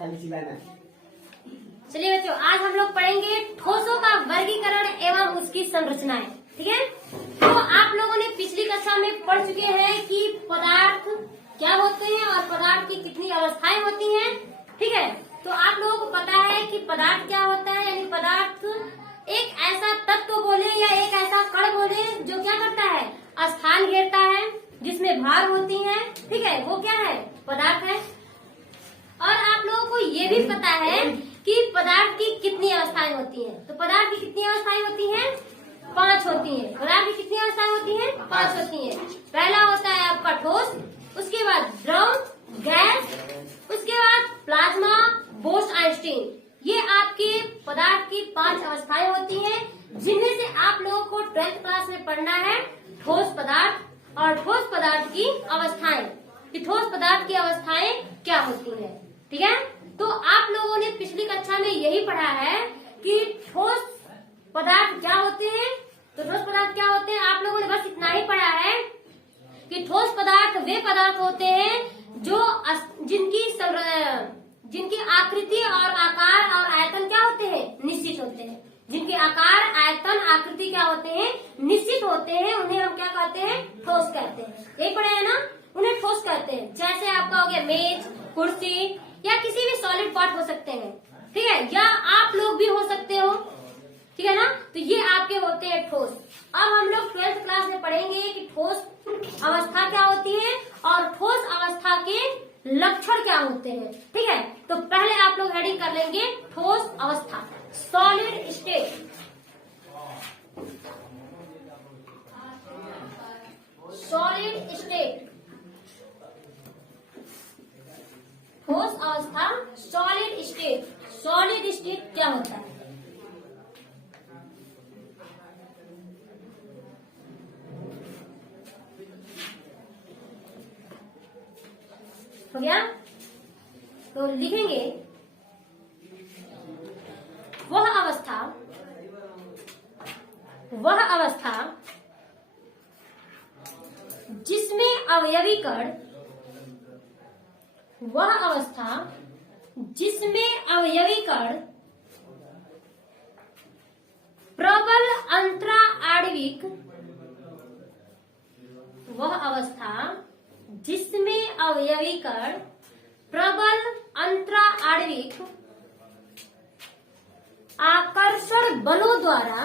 चलिए बच्चों, आज हम लोग पढ़ेंगे ठोसों का वर्गीकरण एवं उसकी संरचनाएं। ठीक है, तो आप लोगों ने पिछली कक्षा में पढ़ चुके हैं कि पदार्थ क्या होते हैं और पदार्थ की कितनी अवस्थाएं होती हैं। ठीक है, तो आप लोगों को पता है कि पदार्थ क्या होता है, यानी पदार्थ एक ऐसा तत्व बोले या एक ऐसा कण बोले जो क्या करता है, स्थान घेरता है, जिसमें भार होती है। ठीक है, वो क्या है, पदार्थ है। और आप लोगों को ये भी पता है कि पदार्थ की कितनी अवस्थाएं होती हैं। तो पदार्थ की कितनी अवस्थाएं होती हैं, 5 होती हैं। पदार्थ की कितनी अवस्थाएं होती हैं, 5 होती हैं। पहला होता है आपका ठोस, उसके बाद द्रव, गैस, उसके बाद प्लाज्मा, बोस-आइंस्टीन। ये आपके पदार्थ की 5 अवस्थाएं होती हैं, जिनमें से आप लोगों को 12th क्लास में पढ़ना है ठोस पदार्थ और ठोस पदार्थ की अवस्थाएं, कि ठोस पदार्थ की अवस्थाएं क्या होती हैं। ठीक है, तो आप लोगों ने पिछली कक्षा में यही पढ़ा है कि ठोस पदार्थ क्या होते हैं। तो ठोस पदार्थ क्या होते हैं, आप लोगों ने बस इतना ही पढ़ा है कि ठोस पदार्थ वे पदार्थ होते हैं जो जिनकी आकृति और आकार और आयतन क्या होते हैं, निश्चित होते हैं। जिनके आकार, आयतन, आकृति क्या होते हैं, निश्चित होते हैं, उन्हें हम क्या कहते हैं, ठोस कहते हैं। यही पढ़ा है ना, उन्हें ठोस कहते हैं। जैसे आपका हो गया मेज, कुर्सी, या किसी भी सॉलिड पार्ट हो सकते हैं। ठीक है, या आप लोग भी हो सकते हो। ठीक है ना, तो ये आपके होते हैं ठोस। अब हम लोग 12th क्लास में पढ़ेंगे कि ठोस अवस्था क्या होती है और ठोस अवस्था के लक्षण क्या होते हैं। ठीक है, तो पहले आप लोग हेडिंग कर लेंगे ठोस अवस्था, सॉलिड स्टेट। सॉलिड स्टेट, ठोस अवस्था, सॉलिड स्टेट। सॉलिड स्टेट क्या होता है, हो गया। तो लिखेंगे वह अवस्था जिसमें अवयवी कण, वह अवस्था जिसमें अवयवी कण प्रबल अंतरा आणविक, वह अवस्था जिसमें अवयवी कण प्रबल अंतरा आणविक आकर्षण बलों द्वारा,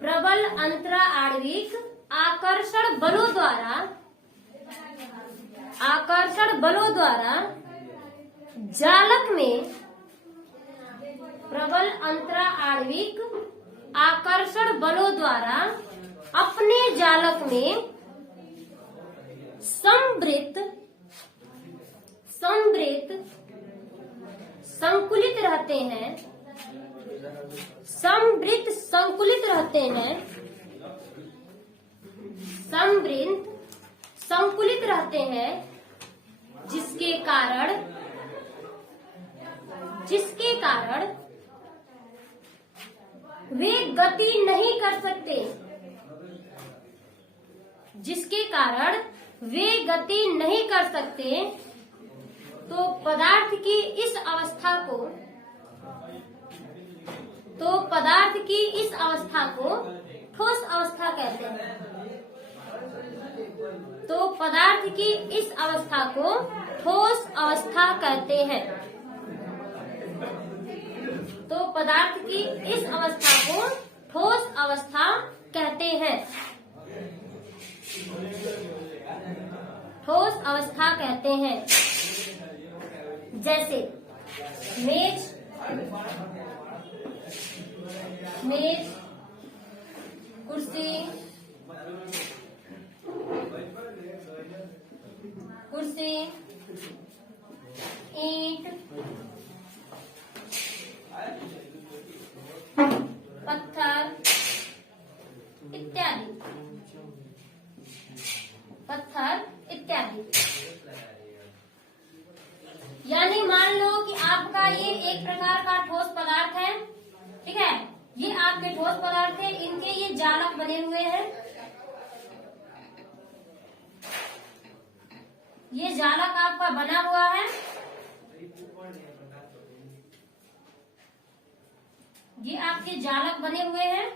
प्रबल अंतरा आणविक आकर्षण बलों द्वारा जालक में, प्रबल अंतरा आणविक आकर्षण बलों द्वारा अपने जालक में समवृत्त संकुलित रहते हैं, समवृत्त संकुलित रहते हैं, समवृत्त संकुलित रहते हैं, जिसके कारण वे गति नहीं कर सकते, जिसके कारण वे गति नहीं कर सकते। तो पदार्थ की इस अवस्था को ठोस अवस्था कहते हैं। तो पदार्थ की इस अवस्था को ठोस अवस्था कहते हैं। तो पदार्थ की इस अवस्था को ठोस अवस्था कहते हैं, ठोस अवस्था कहते हैं। जैसे मेज, कुर्सी, ईंट, पत्थर इत्यादि, यानी मान लो कि आपका ये एक प्रकार का ठोस पदार्थ है। ठीक है, ये आपके ठोस पदार्थ है, इनके ये जालक बने हुए हैं। ये जालक आपका बना हुआ है। ये आपके जालक बने हुए हैं,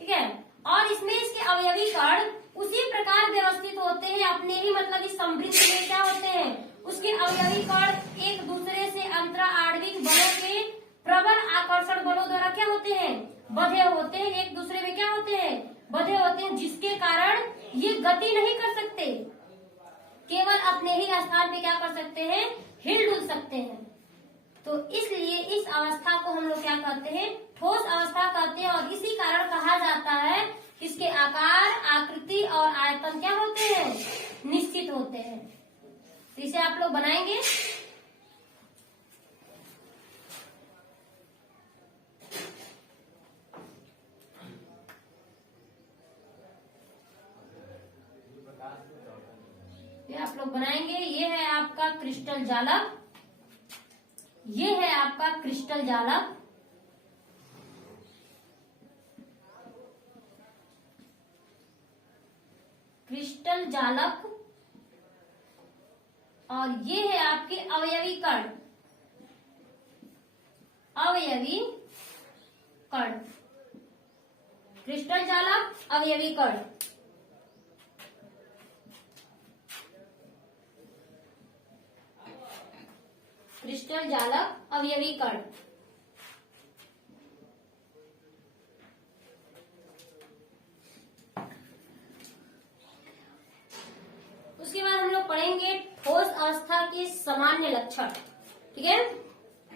ठीक है। और इसमें इसके अवयवी कण उसी प्रकार व्यवस्थित होते हैं, अपने ही मतलब इस समृद्ध में क्या होते हैं, उसके अवयवी कण एक दूसरे से अंतरा आणविक बलों के प्रबल आकर्षण बलों द्वारा क्या होते हैं, बंधे होते हैं, एक दूसरे में क्या होते हैं, बंधे होते हैं, जिसके कारण ये गति नहीं कर सकते, केवल अपने ही स्थान पे क्या कर सकते हैं, हिल डुल सकते हैं। तो इसलिए इस अवस्था को हम लोग क्या कहते हैं, ठोस अवस्था कहते हैं। और इसी कारण कहा जाता है इसके आकार, आकृति और आयतन क्या होते हैं, निश्चित होते हैं। तो इसे आप लोग बनाएंगे। ये आप लोग बनाएंगे। ये है आपका क्रिस्टल जालक, ये है आपका क्रिस्टल जालक, क्रिस्टल जालक, और ये है आपके अवयवी कण, अवयवी कण, क्रिस्टल जालक, अवयवी कण। क्रिस्टल जालक, अवयवी कण। उसके बाद हम लोग पढ़ेंगे ठोस अवस्था के सामान्य लक्षण, ठीक है।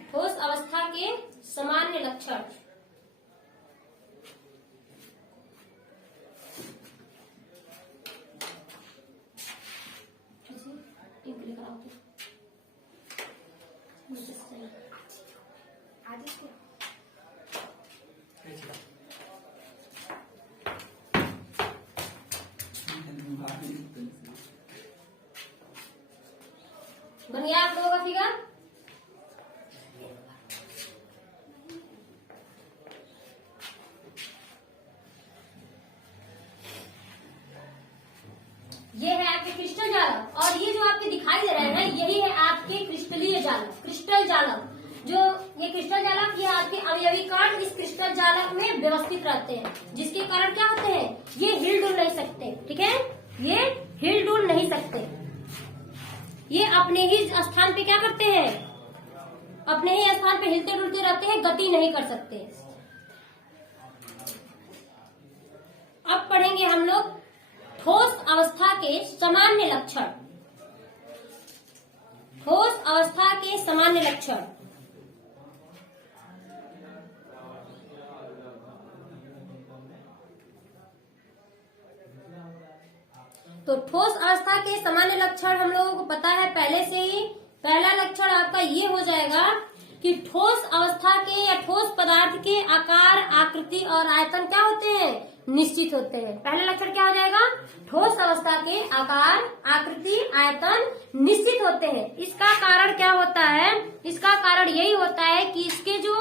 ठोस अवस्था के सामान्य लक्षण। बन गया आप लोगों का फिगर। ये है आपके क्रिस्टल जालक, और ये जो आपके दिखाई दे रहे हैं यही है आपके क्रिस्टलीय जालक, क्रिस्टल जालक। जो ये क्रिस्टल जालक, ये आपके अवयवी कण इस क्रिस्टल जालक में व्यवस्थित रहते हैं, जिसके कारण क्या होते हैं, ये हिल डुल नहीं सकते, ठीक है। ये हिल डुल नहीं सकते, ये अपने ही स्थान पे क्या करते हैं, अपने ही स्थान पे हिलते डुलते रहते हैं, गति नहीं कर सकते। अब पढ़ेंगे हम लोग ठोस अवस्था के सामान्य लक्षण। ठोस अवस्था के सामान्य लक्षण। तो ठोस अवस्था के सामान्य लक्षण हम लोगों को पता है पहले से ही। पहला लक्षण आपका ये हो जाएगा कि ठोस अवस्था के या ठोस पदार्थ के आकार, आकृति और आयतन क्या होते हैं, निश्चित होते हैं। पहला लक्षण क्या हो जाएगा, ठोस अवस्था के आकार, आकृति, आयतन निश्चित होते हैं। इसका कारण क्या होता है, इसका कारण यही होता है कि इसके जो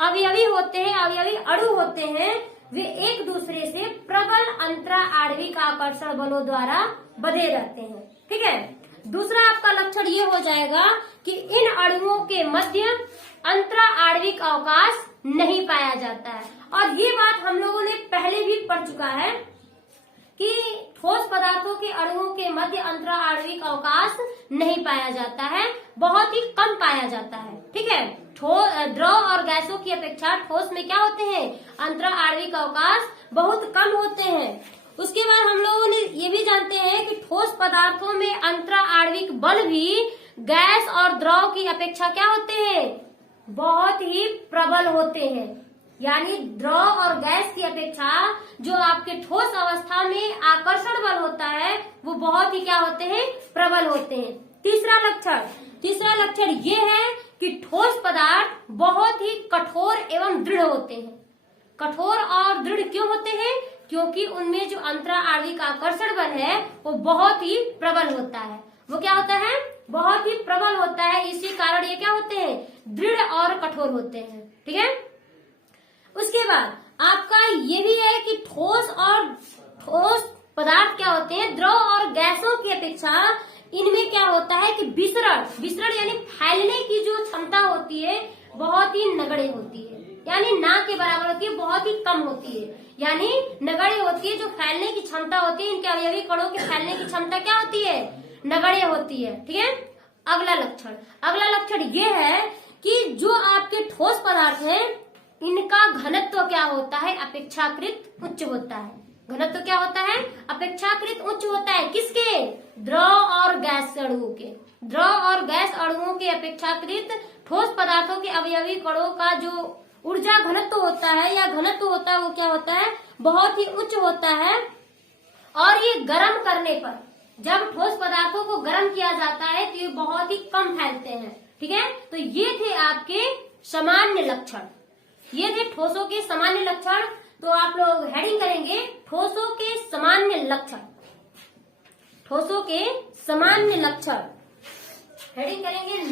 अवयवी होते हैं, अवयवी अणु होते हैं, वे एक दूसरे से प्रबल अंतरा आणविक आकर्षण बलों द्वारा बंधे रहते हैं, ठीक है। दूसरा आपका लक्षण ये हो जाएगा कि इन अणुओं के मध्य अंतरा आणविक अवकाश नहीं पाया जाता है। और ये बात हम लोगों ने पहले भी पढ़ चुका है कि ठोस पदार्थों के अणुओं के मध्य अंतरा आणविक अवकाश नहीं पाया जाता है, बहुत ही कम पाया जाता है, ठीक है। द्रव और गैसों की अपेक्षा ठोस में क्या होते हैं, अंतरा आणविक अवकाश बहुत कम होते हैं। उसके बाद हम लोगों ने ये भी जानते हैं कि ठोस पदार्थों में अंतरा आणविक बल भी गैस और द्रव की अपेक्षा क्या होते हैं, बहुत ही प्रबल होते हैं। यानी द्रव और गैस की अपेक्षा जो आपके ठोस अवस्था में आकर्षण बल होता है वो बहुत ही क्या होते हैं, प्रबल होते हैं। तीसरा लक्षण ये है कि ठोस पदार्थ बहुत ही कठोर एवं दृढ़ होते हैं। कठोर और दृढ़ क्यों होते हैं, क्योंकि उनमें जो अंतरा आणविक आकर्षण बल है वो बहुत ही प्रबल होता है। वो क्या होता है, बहुत ही प्रबल होता है, इसी कारण ये क्या होते हैं, दृढ़ और कठोर होते हैं, ठीक है। उसके बाद आपका ये भी है कि ठोस पदार्थ क्या होते हैं, द्रव और गैसों की अपेक्षा इनमें क्या होता है कि विसरण यानी फैलने की जो क्षमता होती है बहुत ही नगण्य होती है, यानी ना के बराबर होती है, बहुत ही कम होती है, यानी नगण्य होती है। जो फैलने की क्षमता होती है, इनके अवयवी कणों के फैलने की क्षमता क्या होती है, नगण्य होती है। ठीक है। अगला लक्षण ये है कि जो आपके ठोस पदार्थ हैं इनका घनत्व क्या होता है, अपेक्षाकृत उच्च होता है। घनत्व क्या होता है, अपेक्षाकृत उच्च होता है। किसके, द्रव और गैस अणुओं के। द्रव और गैस अणुओं के अपेक्षाकृत ठोस पदार्थों के अवयवी कणों का जो ऊर्जा घनत्व होता है या घनत्व होता है वो क्या होता है, बहुत ही उच्च होता है। और ये गर्म करने पर, जब ठोस पदार्थों को गर्म किया जाता है तो ये बहुत ही कम फैलते हैं। ठीक है। तो ये थे आपके सामान्य लक्षण, ये थे ठोसों के सामान्य लक्षण। तो आप लोग हेडिंग करेंगे ठोसों के सामान्य लक्षण, ठोसों के सामान्य लक्षण। हेडिंग करेंगे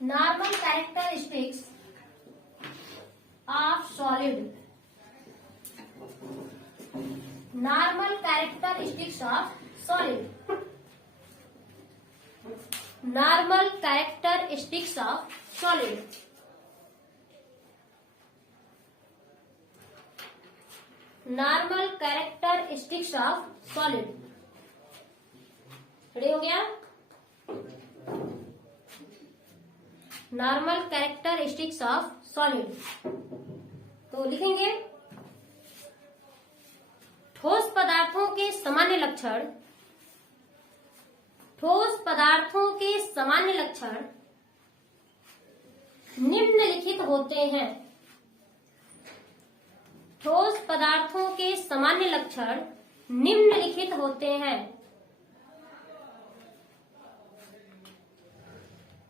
normal characteristics of solid, normal characteristics of solid, normal characteristics of solid. Normal characteristics of solid. Ready हो गया। Normal characteristics of solid. तो लिखेंगे ठोस पदार्थों के सामान्य लक्षण, ठोस पदार्थों के सामान्य लक्षण निम्नलिखित होते हैं। ठोस पदार्थों के सामान्य लक्षण निम्नलिखित होते हैं।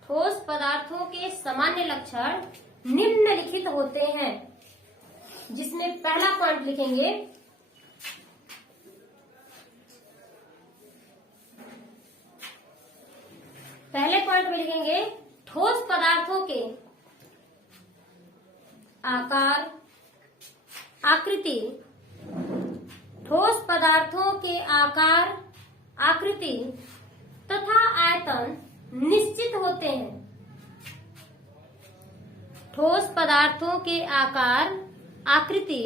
ठोस पदार्थों के सामान्य लक्षण निम्नलिखित होते हैं, जिसमें पहला पॉइंट लिखेंगे पहले पॉइंट में लिखेंगे ठोस पदार्थों के आकार, आकृति, ठोस पदार्थों के आकार, आकृति तथा आयतन निश्चित होते हैं। ठोस पदार्थों के आकार, आकृति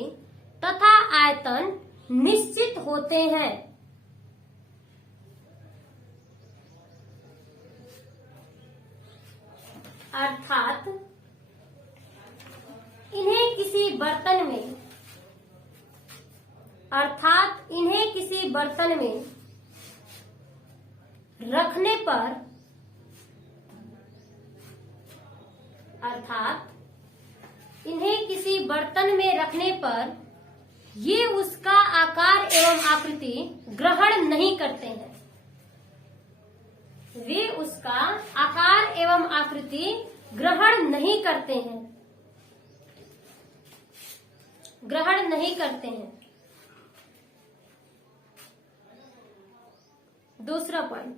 तथा आयतन निश्चित होते हैं। अर्थात इन्हें किसी बर्तन में, अर्थात इन्हें किसी बर्तन में रखने पर, अर्थात इन्हें किसी बर्तन में रखने पर ये उसका आकार एवं आकृति ग्रहण नहीं करते हैं। वे उसका आकार एवं आकृति ग्रहण नहीं करते हैं, ग्रहण नहीं करते हैं। दूसरा पॉइंट,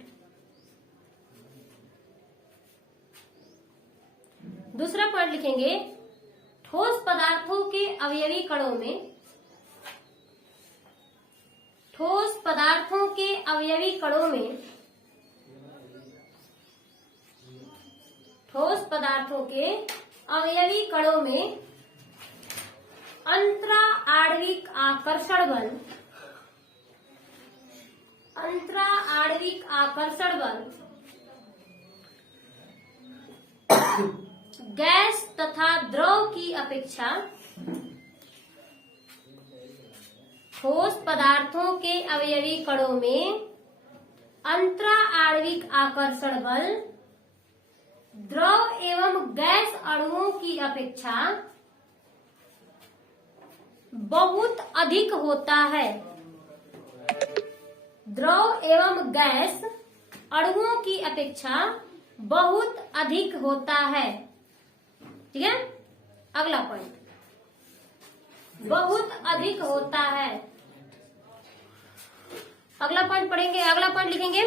दूसरा पॉइंट लिखेंगे ठोस पदार्थों के अवयवी कणों में, ठोस पदार्थों के अवयवी कणों में, ठोस पदार्थों के अवयवी कणों में अंतरा आणविक आकर्षण बल, अंतरा आणविक आकर्षण बल गैस तथा द्रव की अपेक्षा, ठोस पदार्थों के अवयवी कणों में अंतरा आणविक आकर्षण बल द्रव एवं गैस अणुओं की अपेक्षा बहुत अधिक होता है। द्रव एवं गैस अणुओं की अपेक्षा बहुत अधिक होता है। ठीक है। अगला पॉइंट, बहुत अधिक होता है। अगला पॉइंट पढ़ेंगे, अगला पॉइंट लिखेंगे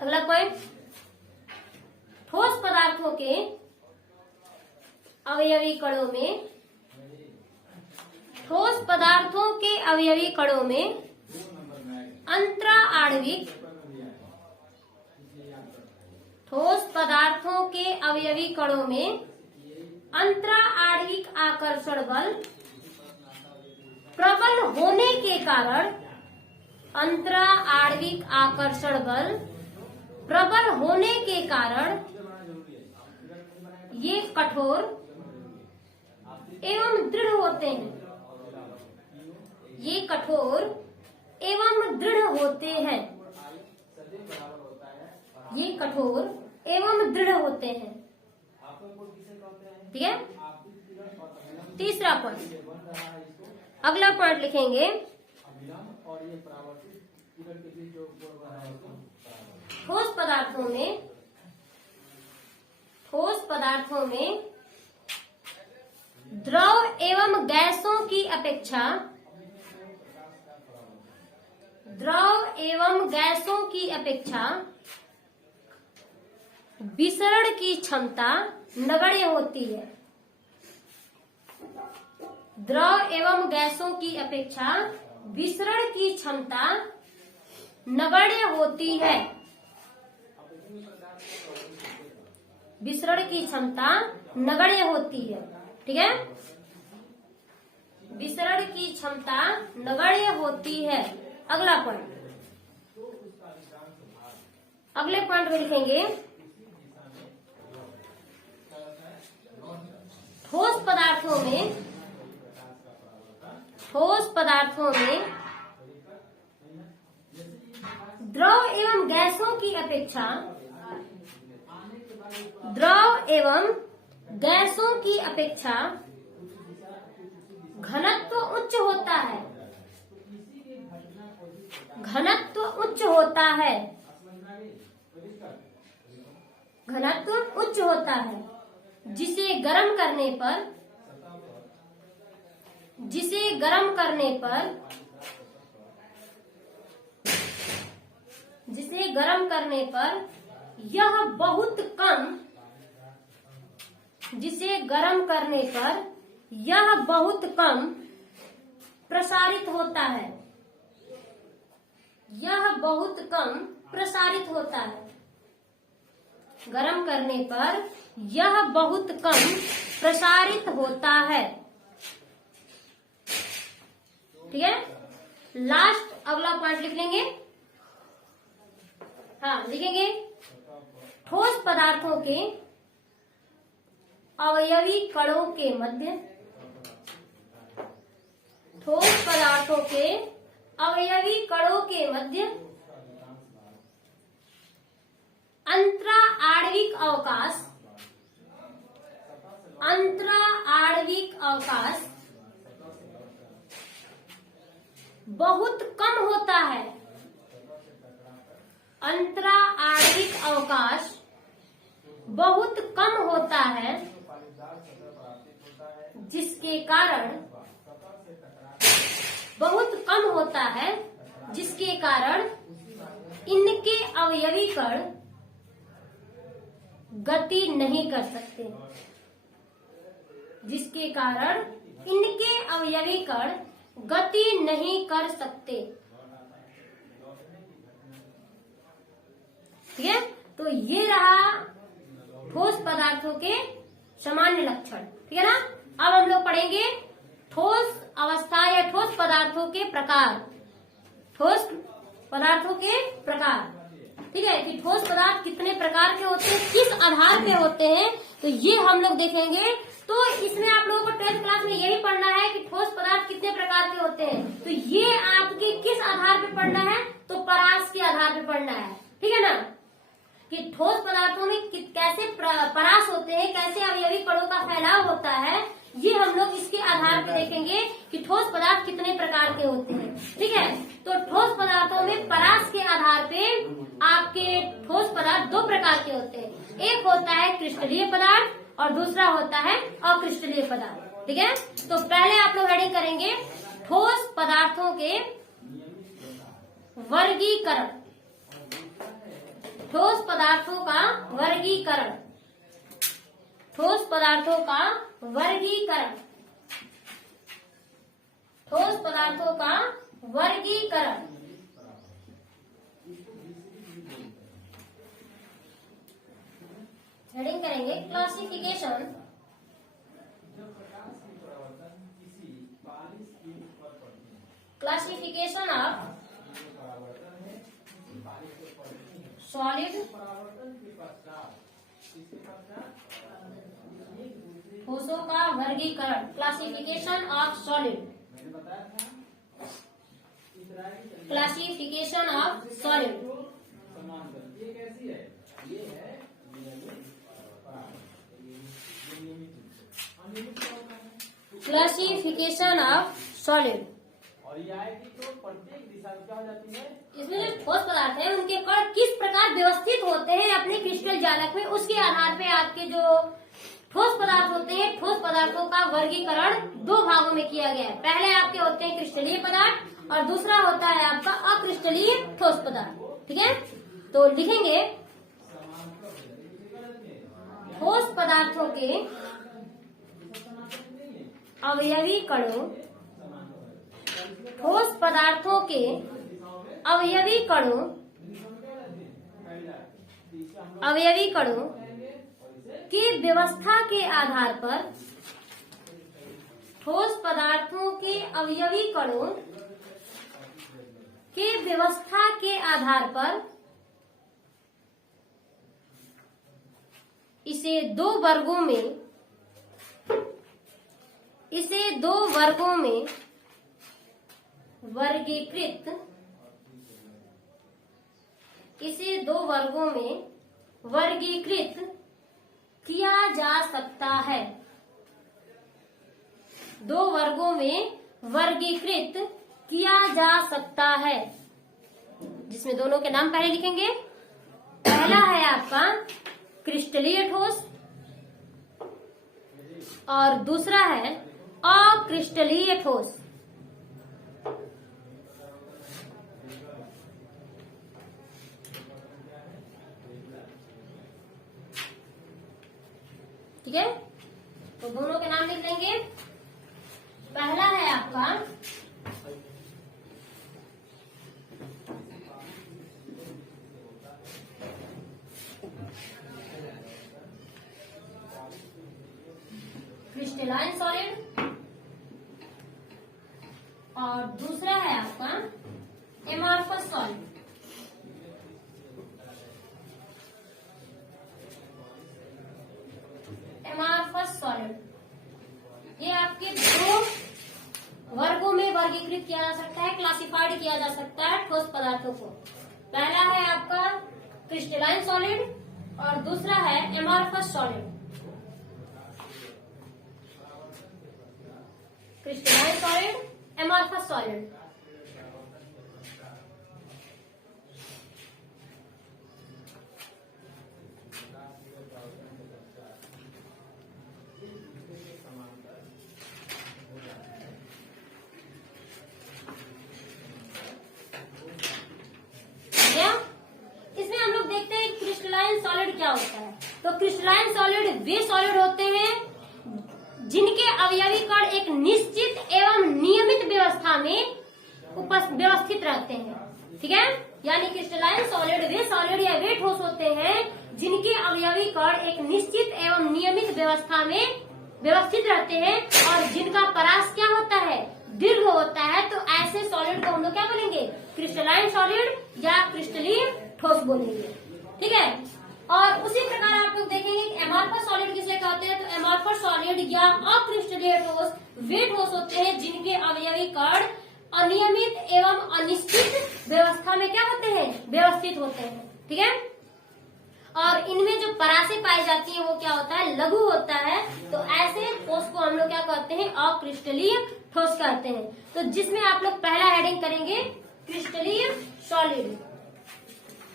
अगला पॉइंट, ठोस पदार्थों के अवयवी कणों में, ठोस पदार्थों के अवयवी कणों में अंतरा आणविक, ठोस पदार्थों के अवयवी कणों में अंतरा आणविक आकर्षण बल प्रबल होने के कारण, अंतरा आणविक आकर्षण बल प्रबल होने के कारण ये कठोर एवं दृढ़ होते हैं, ये कठोर एवं दृढ़ होते हैं, ये कठोर एवं दृढ़ होते हैं। ठीक है, तीसरा पॉइंट, अगला पॉइंट लिखेंगे, ठोस पदार्थों में, ठोस पदार्थों में द्रव एवं गैसों की अपेक्षा, द्रव एवं गैसों की अपेक्षा विसरण की क्षमता नगण्य होती है। द्रव एवं गैसों की अपेक्षा विसरण की क्षमता नगण्य होती है, विसरण की क्षमता नगण्य होती है। ठीक है, विसरण की क्षमता नगण्य होती है। अगला पॉइंट, अगले पॉइंट में लिखेंगे, ठोस पदार्थों में, ठोस पदार्थों में द्रव एवं गैसों की अपेक्षा, द्रव एवं गैसों की अपेक्षा घनत्व उच्च होता है, घनत्व उच्च होता है, घनत्व उच्च होता है, जिसे गर्म करने पर, जिसे गर्म करने पर, जिसे गर्म करने पर यह बहुत कम, जिसे गर्म करने पर यह बहुत कम प्रसारित होता है, यह बहुत कम प्रसारित होता है, गर्म करने पर यह बहुत कम प्रसारित होता है। ठीक है, लास्ट अगला पॉइंट लिख लेंगे। हाँ, लिखेंगे, ठोस पदार्थों के अवयवी कणों के मध्य, ठोस पदार्थों के अवयवी कणों के मध्य अंतरा आणविक अवकाश, अंतरा आणविक अवकाश बहुत कम होता है, अंतरा आणविक अवकाश बहुत कम होता है, जिसके कारण, बहुत कम होता है, जिसके कारण इनके अवयवी कण गति नहीं कर सकते, जिसके कारण इनके अवयवी कण गति नहीं कर सकते। ठीक है, तो ये रहा ठोस पदार्थों के सामान्य लक्षण। ठीक है ना, अब हम लोग पढ़ेंगे ठोस अवस्था या ठोस पदार्थों के प्रकार, ठोस पदार्थों के प्रकार। ठीक है, कि ठोस पदार्थ कितने प्रकार के होते हैं, किस आधार पे होते हैं, तो ये हम लोग देखेंगे। तो इसमें आप लोगों को 12th क्लास में यही पढ़ना है कि ठोस पदार्थ कितने प्रकार के होते हैं। तो ये आपके किस आधार पे पढ़ना है, तो परास के आधार पे पढ़ना है। ठीक है ना, कि ठोस पदार्थों में कैसे परास होते हैं, कैसे अवयवी कणों का फैलाव होता है, ये हम लोग इसके आधार पे देखेंगे कि ठोस पदार्थ कितने प्रकार के होते हैं। ठीक है, तो ठोस पदार्थों में परास के आधार पे आपके ठोस पदार्थ दो प्रकार के होते हैं, एक होता है क्रिस्टलीय पदार्थ और दूसरा होता है अक्रिस्टलीय पदार्थ। ठीक है, तो पहले आप लोग हेडिंग करेंगे ठोस पदार्थों के वर्गीकरण, ठोस पदार्थों का वर्गीकरण, ठोस पदार्थों का वर्गीकरण, ठोस पदार्थों का वर्गीकरण। हेडिंग करेंगे क्लासिफिकेशन, क्लासिफिकेशन ऑफ सॉलिड, ठोसों का वर्गीकरण, classification of solid, classification of solid, classification of solid. और ये आएगी तो प्रत्येक दिशा में क्या हो जाती है, इसमें जो ठोस पदार्थ है उनके कण किस प्रकार व्यवस्थित होते हैं अपने क्रिस्टल जालक में, उसके आधार पे आपके जो ठोस पदार्थ होते हैं, ठोस पदार्थों का वर्गीकरण दो भागों में किया गया है। पहले आपके होते हैं क्रिस्टलीय पदार्थ और दूसरा होता है आपका अक्रिस्टलीय ठोस पदार्थ। ठीक है, तो लिखेंगे ठोस पदार्थों के अवयवी कणों, ठोस पदार्थों के अवयवी कणों, अवयवी कणों की व्यवस्था के आधार पर, ठोस पदार्थों के अवयवी कणों के व्यवस्था के आधार पर इसे दो वर्गों में, इसे दो वर्गों में वर्गीकृत, इसे दो वर्गों में वर्गीकृत किया जा सकता है, दो वर्गों में वर्गीकृत किया जा सकता है, जिसमें दोनों के नाम पहले लिखेंगे। पहला है आपका क्रिस्टलीय ठोस और दूसरा है अक्रिस्टलीय ठोस। ठीक है, तो दोनों के नाम लिख देंगे। पहला है आपका क्रिस्टलाइन सॉलिड और दूसरा है आपका एमॉर्फस सॉलिड। एमॉर्फस सॉलिड, ये आपके दो वर्गों में वर्गीकृत किया जा सकता है, क्लासिफाइड किया जा सकता है ठोस पदार्थों को। पहला है आपका क्रिस्टलाइन सॉलिड और दूसरा है amorphous solid. Crystalline solid, amorphous solid. इसमें हम लोग देखते हैं क्रिस्टलाइन सॉलिड क्या होता है। तो क्रिस्टलाइन सॉलिड वे सॉलिड होते हैं जिनके अवयवी कण एक निश्चित एवं नियमित व्यवस्था में व्यवस्थित रहते हैं। ठीक है, यानी क्रिस्टलाइन सॉलिड वे सॉलिड या वे ठोस होते हैं जिनके अवयवी कण एक निश्चित एवं नियमित व्यवस्था में व्यवस्थित रहते हैं और जिनका परास क्या होता है, दीर्घ होता है। तो ऐसे सॉलिड को हम लोग क्या बोलेंगे, क्रिस्टलाइन सॉलिड या क्रिस्टलीय ठोस बोलेंगे। ठीक है, और उसी प्रकार आप लोग देखेंगे एमॉर्फस सॉलिड किसे कहते हैं। तो एमॉर्फस सॉलिड या अक्रिस्टलीय ठोस वे ठोस होते हैं जिनके अवयवी कण अनियमित एवं अनिश्चित व्यवस्था में क्या होते हैं, व्यवस्थित होते हैं। ठीक है, और इनमें जो परासें पाई जाती हैं वो क्या होता है, लघु होता है। तो ऐसे ठोस को हम लोग क्या कहते हैं, अक्रिस्टलीय ठोस कहते हैं। तो जिसमें आप लोग पहला हेडिंग करेंगे क्रिस्टलीय सॉलिड,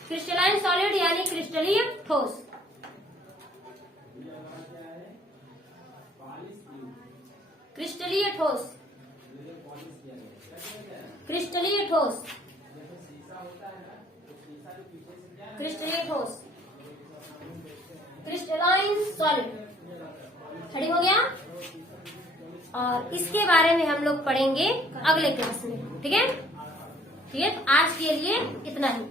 क्रिस्टलाइन सॉलिड यानी क्रिस्टलीय ठोस। क्रिस्टलीय ठोस, क्रिस्टलीय ठोस। क्रिस्टलीय ठोस, क्रिस्टलाइन सॉलिड। खड़ी हो गया। और इसके बारे में हम लोग पढ़ेंगे अगले क्लास में। ठीक है, ठीक है। आज के लिए इतना ही।